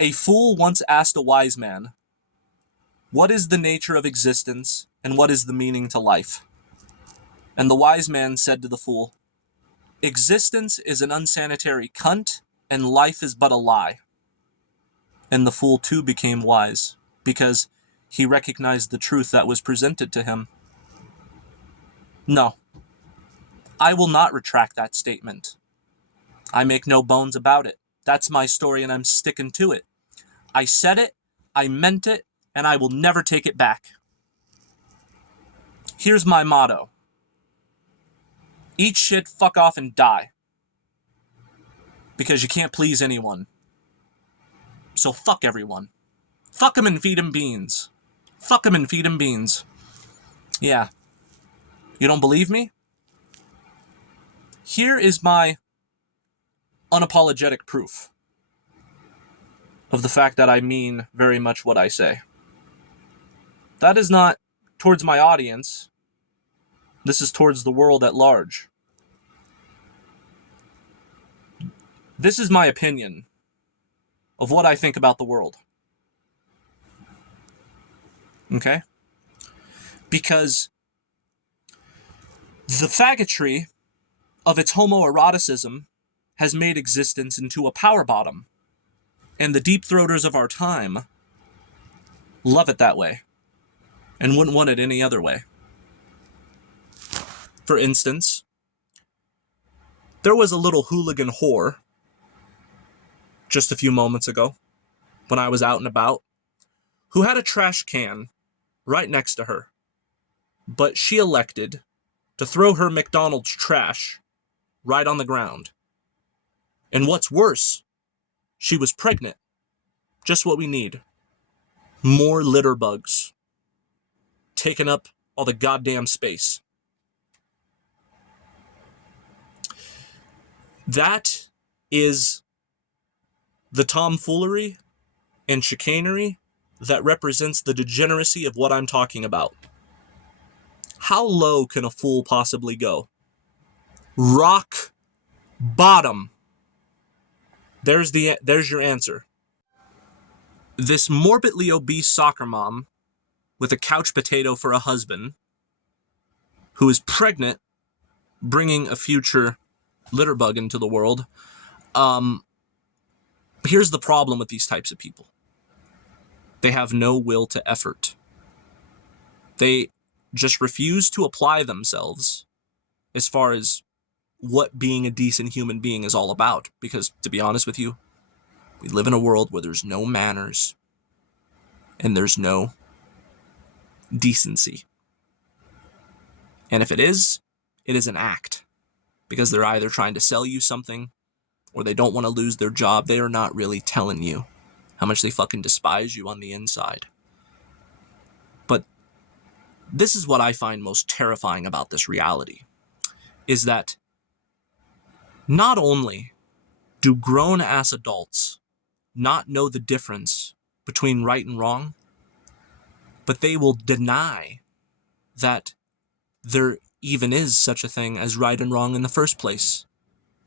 A fool once asked a wise man, "What is the nature of existence, and what is the meaning to life?" And the wise man said to the fool, "Existence is an unsanitary cunt, and life is but a lie." And the fool too became wise, because he recognized the truth that was presented to him. No, I will not retract that statement. I make no bones about it. That's my story, and I'm sticking to it. I said it, I meant it, and I will never take it back. Here's my motto. Eat shit, fuck off, and die. Because you can't please anyone. So fuck everyone. Fuck 'em and feed 'em beans. Fuck 'em and feed 'em beans. Yeah. You don't believe me? Here is my unapologetic proof of the fact that I mean very much what I say. That is not towards my audience. This is towards the world at large. This is my opinion of what I think about the world. Okay? Because the faggotry of its homoeroticism has made existence into a power bottom. And the deep throaters of our time love it that way and wouldn't want it any other way. For instance, there was a little hooligan whore just a few moments ago when I was out and about who had a trash can right next to her, but she elected to throw her McDonald's trash right on the ground. And what's worse, she was pregnant. Just what we need. More litter bugs. Taking up all the goddamn space. That is the tomfoolery and chicanery that represents the degeneracy of what I'm talking about. How low can a fool possibly go? Rock bottom. There's your answer. This morbidly obese soccer mom with a couch potato for a husband who is pregnant, bringing a future litter bug into the world. Here's the problem with these types of people. They have no will to effort. They just refuse to apply themselves as far as what being a decent human being is all about. Because, to be honest with you, we live in a world where there's no manners and there's no decency. And if it is an act. Because they're either trying to sell you something or they don't want to lose their job. They are not really telling you how much they fucking despise you on the inside. But this is what I find most terrifying about this reality, is that not only do grown-ass adults not know the difference between right and wrong, but they will deny that there even is such a thing as right and wrong in the first place,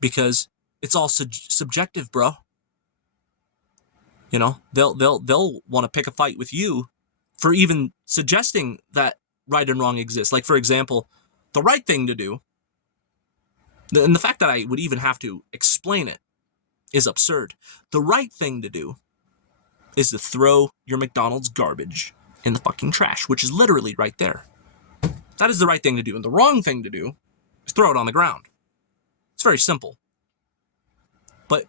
because it's all subjective, bro. You know, they'll want to pick a fight with you for even suggesting that right and wrong exists. Like, for example, the right thing to do, and the fact that I would even have to explain it is absurd. The right thing to do is to throw your McDonald's garbage in the fucking trash, which is literally right there. That is the right thing to do. And the wrong thing to do is throw it on the ground. It's very simple. But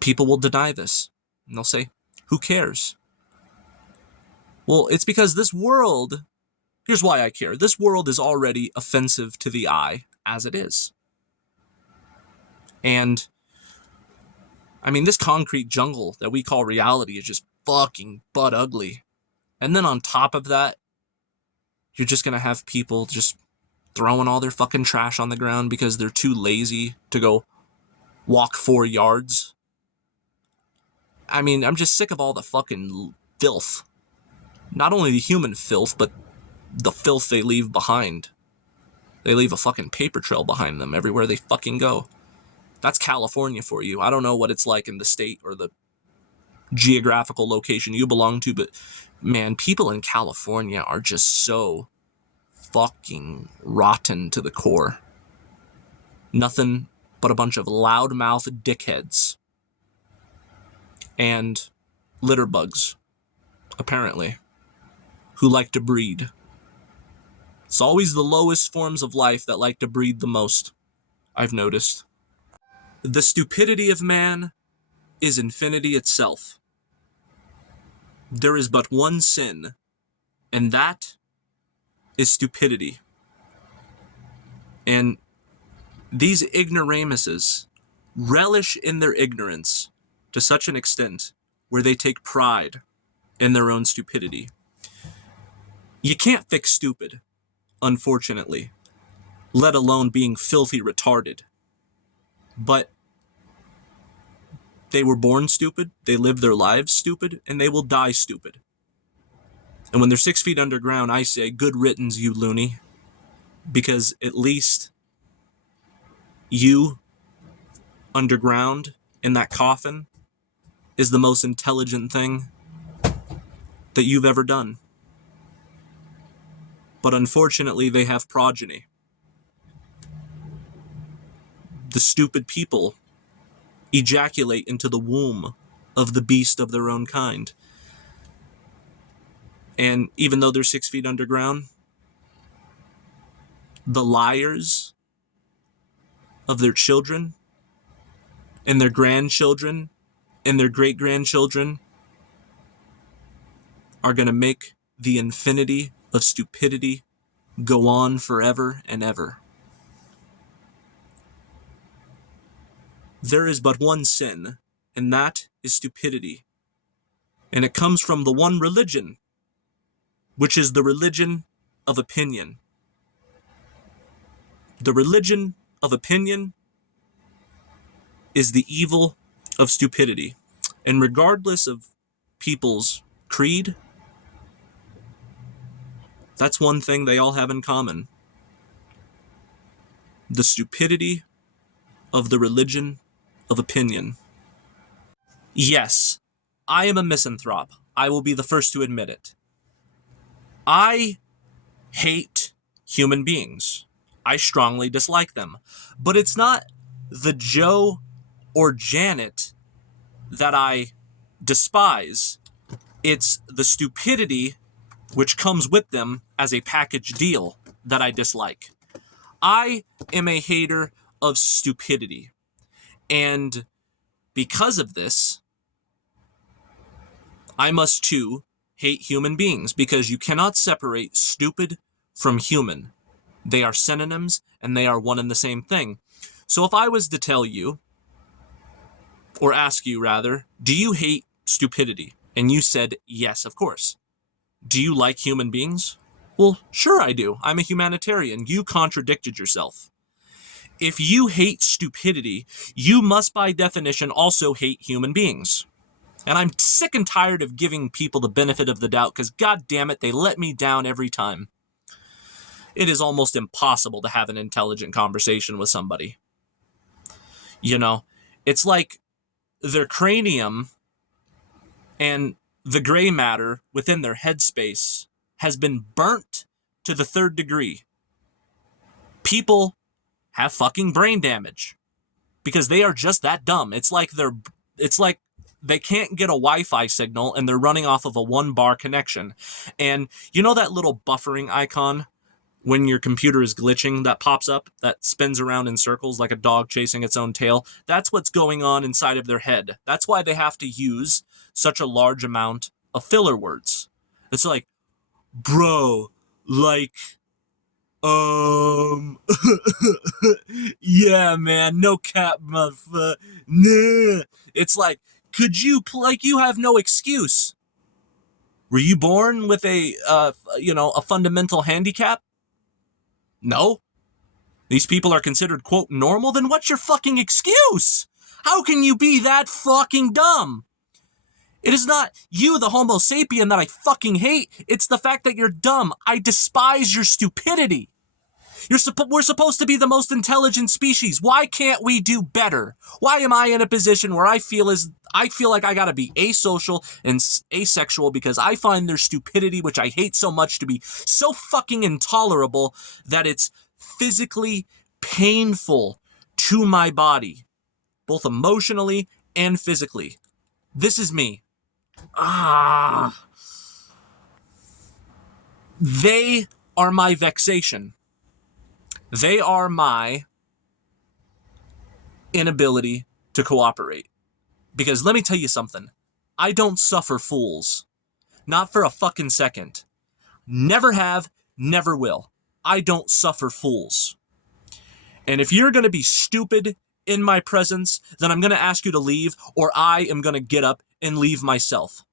people will deny this. And they'll say, who cares? Well, it's because this world, here's why I care. This world is already offensive to the eye as it is. And, I mean, this concrete jungle that we call reality is just fucking butt ugly. And then on top of that, you're just going to have people just throwing all their fucking trash on the ground because they're too lazy to go walk 4 yards. I mean, I'm just sick of all the fucking filth. Not only the human filth, but the filth they leave behind. They leave a fucking paper trail behind them everywhere they fucking go. That's California for you. I don't know what it's like in the state or the geographical location you belong to, but man, people in California are just so fucking rotten to the core. Nothing but a bunch of loudmouth dickheads and litter bugs, apparently, who like to breed. It's always the lowest forms of life that like to breed the most, I've noticed. The stupidity of man is infinity itself. There is but one sin, and that is stupidity. And these ignoramuses relish in their ignorance to such an extent where they take pride in their own stupidity. You can't fix stupid, unfortunately, let alone being filthy retarded. But they were born stupid, they live their lives stupid, and they will die stupid. And when they're 6 feet underground, I say, good riddance, you loony. Because at least you, underground, in that coffin, is the most intelligent thing that you've ever done. But unfortunately, they have progeny. The stupid people ejaculate into the womb of the beast of their own kind. And even though they're 6 feet underground, the liars of their children and their grandchildren and their great-grandchildren are going to make the infinity of stupidity go on forever and ever. There is but one sin, and that is stupidity. And it comes from the one religion, which is the religion of opinion. The religion of opinion is the evil of stupidity. And regardless of people's creed, that's one thing they all have in common. The stupidity of the religion of opinion. Yes, I am a misanthrope. I will be the first to admit it. I hate human beings. I strongly dislike them. But it's not the Joe or Janet that I despise. It's the stupidity which comes with them as a package deal that I dislike. I am a hater of stupidity. And because of this, I must too hate human beings, because you cannot separate stupid from human. They are synonyms, and they are one and the same thing. So if I was to tell you, or ask you rather, do you hate stupidity? And you said, yes, of course. Do you like human beings? Well, sure I do. I'm a humanitarian. You contradicted yourself. If you hate stupidity, you must by definition also hate human beings. And I'm sick and tired of giving people the benefit of the doubt, because god damn it, they let me down every time. It is almost impossible to have an intelligent conversation with somebody. You know, it's like their cranium and the gray matter within their headspace has been burnt to the 3rd degree. People have fucking brain damage because they are just that dumb. It's like they can't get a Wi-Fi signal and they're running off of a 1-bar connection. And you know that little buffering icon when your computer is glitching that pops up, that spins around in circles like a dog chasing its own tail? That's what's going on inside of their head. That's why they have to use such a large amount of filler words. It's like, bro, like, yeah, man, no cap, motherfucker, nah. It's like, could you, like, you have no excuse. Were you born with a fundamental handicap? No. These people are considered, quote, normal? Then what's your fucking excuse? How can you be that fucking dumb? It is not you, the Homo sapien, that I fucking hate. It's the fact that you're dumb. I despise your stupidity. We're supposed to be the most intelligent species. Why can't we do better? Why am I in a position where I feel like I gotta be asocial and asexual because I find their stupidity, which I hate so much, to be so fucking intolerable that it's physically painful to my body, both emotionally and physically. This is me. They are my vexation. They are my inability to cooperate. Because let me tell you something. I don't suffer fools. Not for a fucking second. Never have, never will. I don't suffer fools. And if you're going to be stupid in my presence, then I'm going to ask you to leave, or I am going to get up and leave myself.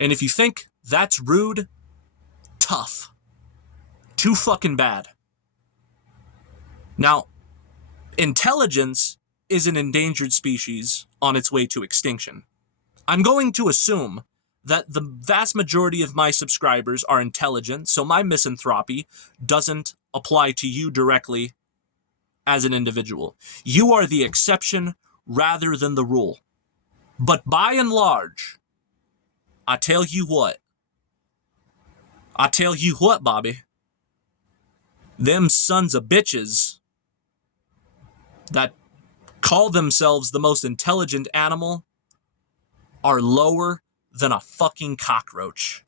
And if you think that's rude, tough. Too fucking bad. Now, intelligence is an endangered species on its way to extinction. I'm going to assume that the vast majority of my subscribers are intelligent, so my misanthropy doesn't apply to you directly as an individual. You are the exception rather than the rule. But by and large, I tell you what, Bobby, them sons of bitches that call themselves the most intelligent animal are lower than a fucking cockroach.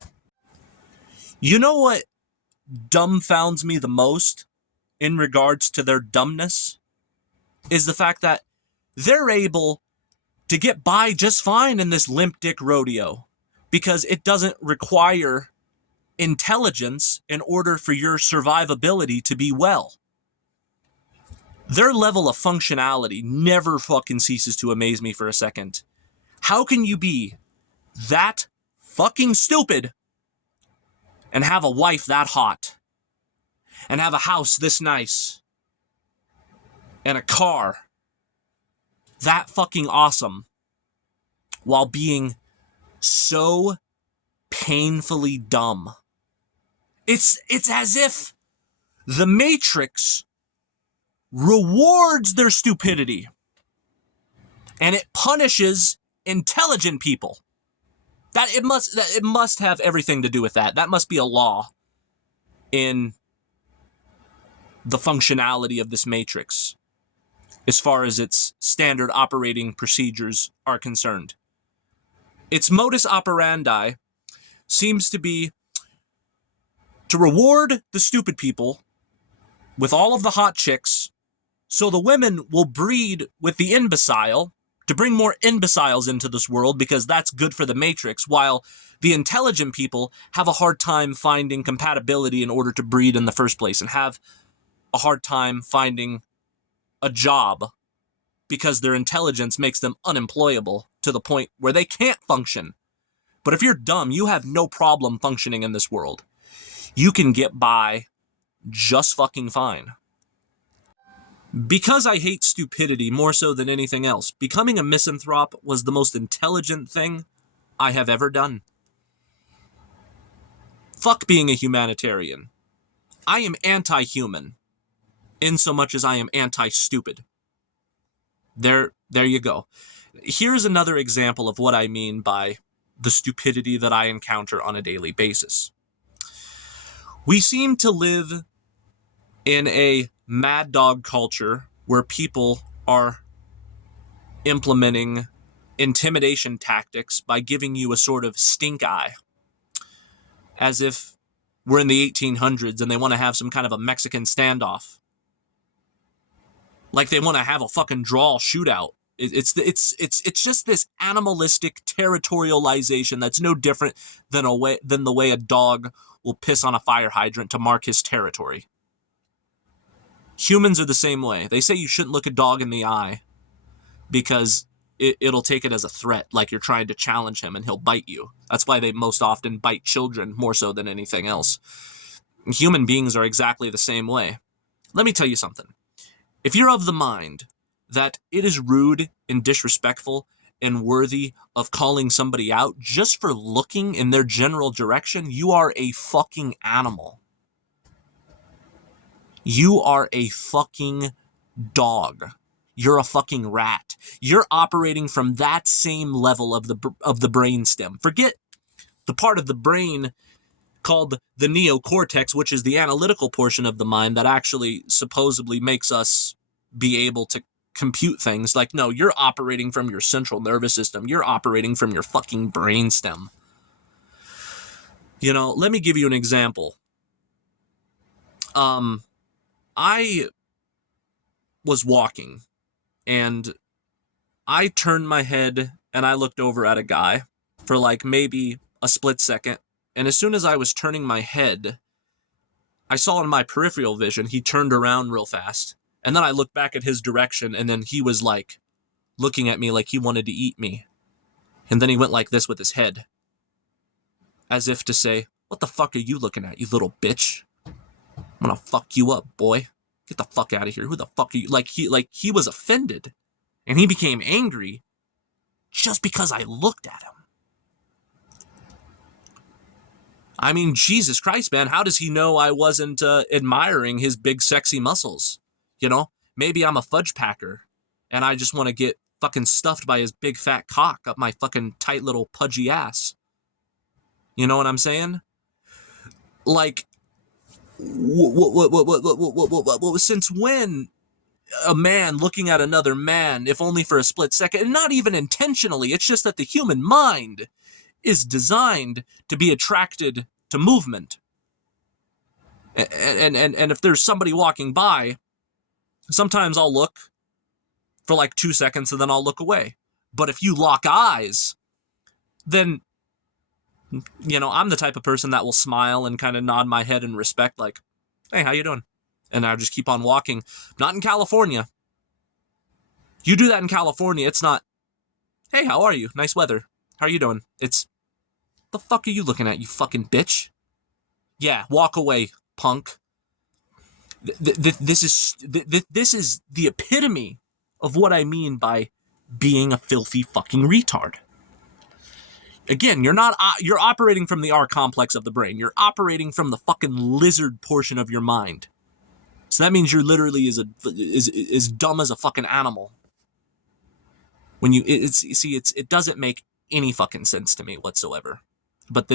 You know what dumbfounds me the most in regards to their dumbness is the fact that they're able to get by just fine in this limp dick rodeo because it doesn't require intelligence in order for your survivability to be well. Their level of functionality never fucking ceases to amaze me for a second. How can you be that fucking stupid and have a wife that hot and have a house this nice and a car that fucking awesome while being so painfully dumb? It's as if the Matrix rewards their stupidity and it punishes intelligent people. That it must have everything to do with that. That must be a law in the functionality of this Matrix as far as its standard operating procedures are concerned. Its modus operandi seems to be to reward the stupid people with all of the hot chicks, so the women will breed with the imbecile to bring more imbeciles into this world because that's good for the Matrix, while the intelligent people have a hard time finding compatibility in order to breed in the first place and have a hard time finding a job because their intelligence makes them unemployable to the point where they can't function. But if you're dumb, you have no problem functioning in this world. You can get by just fucking fine. Because I hate stupidity more so than anything else, becoming a misanthrope was the most intelligent thing I have ever done. Fuck being a humanitarian. I am anti-human, in so much as I am anti-stupid. There you go. Here's another example of what I mean by the stupidity that I encounter on a daily basis. We seem to live in a mad dog culture where people are implementing intimidation tactics by giving you a sort of stink eye, as if we're in the 1800s and they want to have some kind of a Mexican standoff, like they want to have a fucking draw shootout. It's just this animalistic territorialization that's no different than the way a dog will piss on a fire hydrant to mark his territory. Humans are the same way. They say you shouldn't look a dog in the eye because it'll take it as a threat, like you're trying to challenge him and he'll bite you. That's why they most often bite children more so than anything else. Human beings are exactly the same way. Let me tell you something. If you're of the mind that it is rude and disrespectful and worthy of calling somebody out just for looking in their general direction, you are a fucking animal. You are a fucking dog. You're a fucking rat. You're operating from that same level of the brainstem. Forget the part of the brain called the neocortex, which is the analytical portion of the mind that actually supposedly makes us be able to compute things. Like, no, you're operating from your central nervous system. You're operating from your fucking brainstem. You know, let me give you an example. I was walking and I turned my head and I looked over at a guy for like maybe a split second. And as soon as I was turning my head, I saw in my peripheral vision, he turned around real fast. And then I looked back at his direction and then he was like looking at me like he wanted to eat me. And then he went like this with his head, as if to say, what the fuck are you looking at, you little bitch? I'm gonna fuck you up, boy. Get the fuck out of here. Who the fuck are you? Like he was offended. And he became angry just because I looked at him. I mean, Jesus Christ, man, how does he know I wasn't admiring his big, sexy muscles? You know, maybe I'm a fudge packer, and I just want to get fucking stuffed by his big, fat cock up my fucking tight little pudgy ass. You know what I'm saying? Like, since when a man looking at another man, if only for a split second, and not even intentionally, it's just that the human mind is designed to be attracted to movement. And if there's somebody walking by, sometimes I'll look for like 2 seconds and then I'll look away. But if you lock eyes, then, you know, I'm the type of person that will smile and kind of nod my head in respect, like, hey, how you doing? And I'll just keep on walking. Not in California. You do that in California, it's not, hey, how are you? Nice weather. How are you doing? It's, the fuck are you looking at, you fucking bitch? Yeah, walk away, punk. This is the epitome of what I mean by being a filthy fucking retard. Again, you're operating from the R complex of the brain. You're operating from the fucking lizard portion of your mind. So that means you're literally as dumb as a fucking animal. When it doesn't make any fucking sense to me whatsoever. But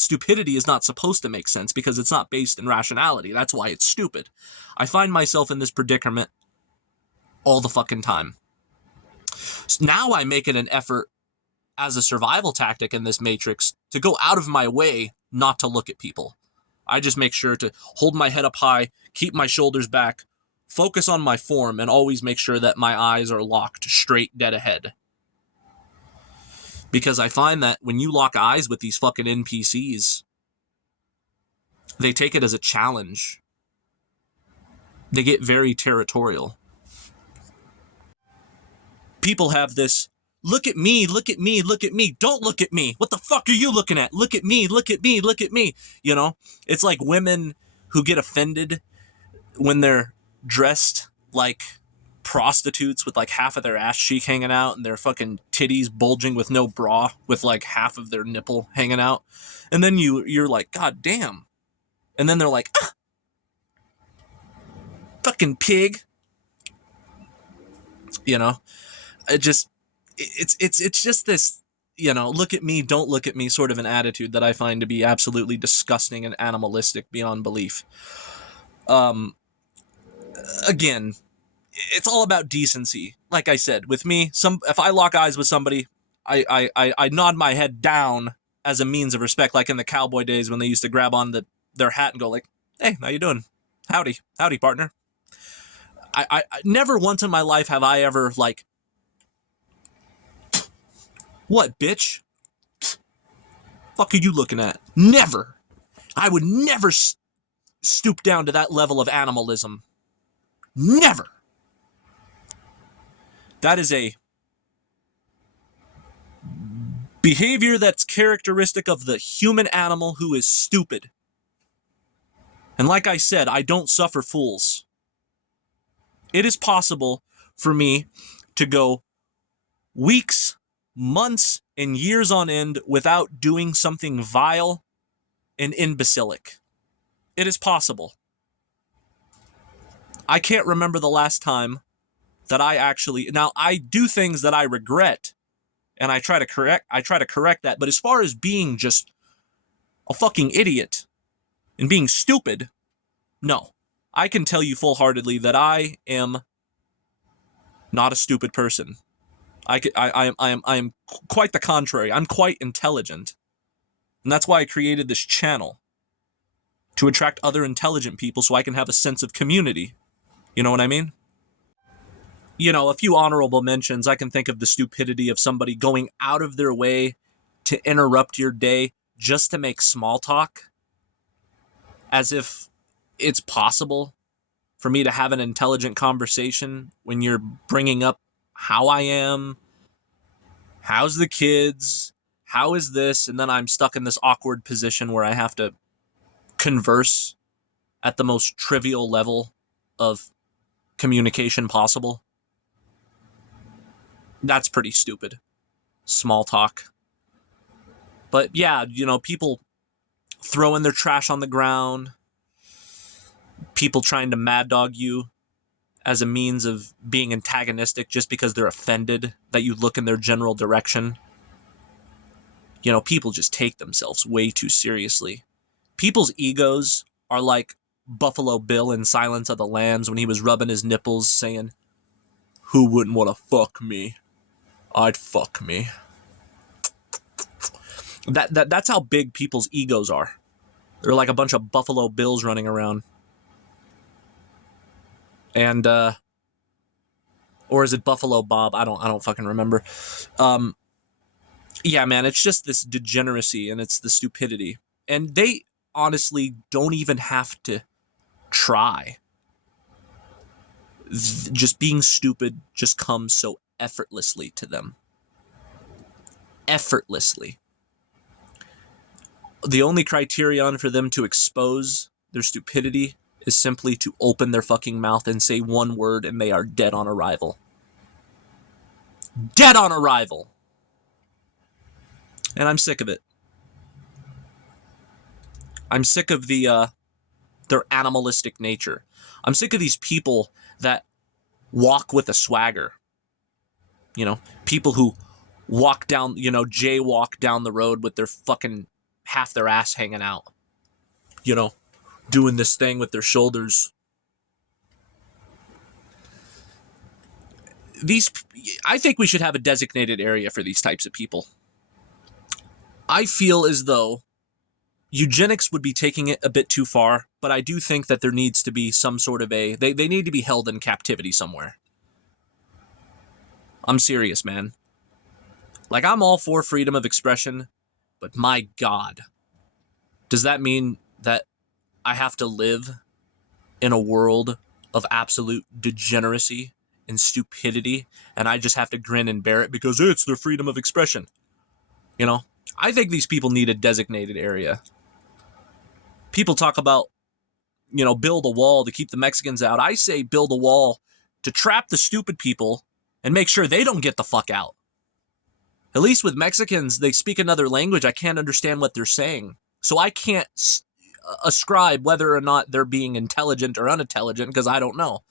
stupidity is not supposed to make sense because it's not based in rationality. That's why it's stupid. I find myself in this predicament all the fucking time. So now I make it an effort as a survival tactic in this matrix to go out of my way not to look at people. I just make sure to hold my head up high, keep my shoulders back, focus on my form, and always make sure that my eyes are locked straight dead ahead. Because I find that when you lock eyes with these fucking NPCs, they take it as a challenge. They get very territorial. People have this, look at me, look at me, look at me, don't look at me. What the fuck are you looking at? Look at me, look at me, look at me. You know, it's like women who get offended when they're dressed like prostitutes with like half of their ass cheek hanging out and their fucking titties bulging with no bra with like half of their nipple hanging out. And then you're like, God damn. And then they're like, ah, fucking pig. You know, it's just this, you know, look at me, don't look at me sort of an attitude that I find to be absolutely disgusting and animalistic beyond belief. Again, it's all about decency. Like I said, with me, if I lock eyes with somebody, I nod my head down as a means of respect, like in the cowboy days when they used to grab on their hat and go like, hey, how you doing? Howdy, partner. I never once in my life have I ever like, what, bitch? Fuck are you looking at? Never. I would never stoop down to that level of animalism. Never. That is a behavior that's characteristic of the human animal who is stupid. And like I said, I don't suffer fools. It is possible for me to go weeks, months, and years on end without doing something vile and imbecilic. It is possible. I can't remember the last time that I actually, now I do things that I regret and I try to correct that, but as far as being just a fucking idiot and being stupid, no. I can tell you full-heartedly that I am not a stupid person. I am quite the contrary. I'm quite intelligent. And that's why I created this channel, to attract other intelligent people so I can have a sense of community. You know what I mean? You know, a few honorable mentions. I can think of the stupidity of somebody going out of their way to interrupt your day just to make small talk, as if it's possible for me to have an intelligent conversation when you're bringing up how I am, how's the kids, how is this, and then I'm stuck in this awkward position where I have to converse at the most trivial level of communication possible. That's pretty stupid. Small talk. But yeah, you know, people throwing their trash on the ground, people trying to mad dog you as a means of being antagonistic just because they're offended that you look in their general direction. You know, people just take themselves way too seriously. People's egos are like Buffalo Bill in Silence of the Lambs when he was rubbing his nipples saying, "Who wouldn't want to fuck me? I'd fuck me." That's how big people's egos are. They're like a bunch of Buffalo Bills running around. And or is it Buffalo Bob? I don't fucking remember. Yeah, man, it's just this degeneracy and it's the stupidity. And they honestly don't even have to try. Just being stupid just comes so effortlessly to them. Effortlessly. The only criterion for them to expose their stupidity is simply to open their fucking mouth and say one word and they are dead on arrival. Dead on arrival! And I'm sick of it. I'm sick of their animalistic nature. I'm sick of these people that walk with a swagger. You know, people who walk down, you know, jaywalk down the road with their fucking half their ass hanging out. You know, doing this thing with their shoulders. I think we should have a designated area for these types of people. I feel as though eugenics would be taking it a bit too far, but I do think that there needs to be some sort of they need to be held in captivity somewhere. I'm serious, man. Like, I'm all for freedom of expression, but my God, does that mean that I have to live in a world of absolute degeneracy and stupidity, and I just have to grin and bear it because it's their freedom of expression? You know, I think these people need a designated area. People talk about, you know, build a wall to keep the Mexicans out. I say build a wall to trap the stupid people and make sure they don't get the fuck out. At least with Mexicans, they speak another language. I can't understand what they're saying. So I can't ascribe whether or not they're being intelligent or unintelligent because I don't know.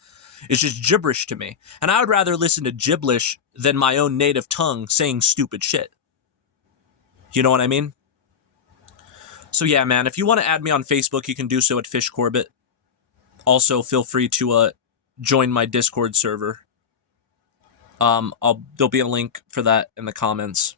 It's just gibberish to me. And I would rather listen to gibberish than my own native tongue saying stupid shit. You know what I mean? So yeah, man, if you want to add me on Facebook, you can do so at Fish Corbett. Also, feel free to join my Discord server. There'll be a link for that in the comments.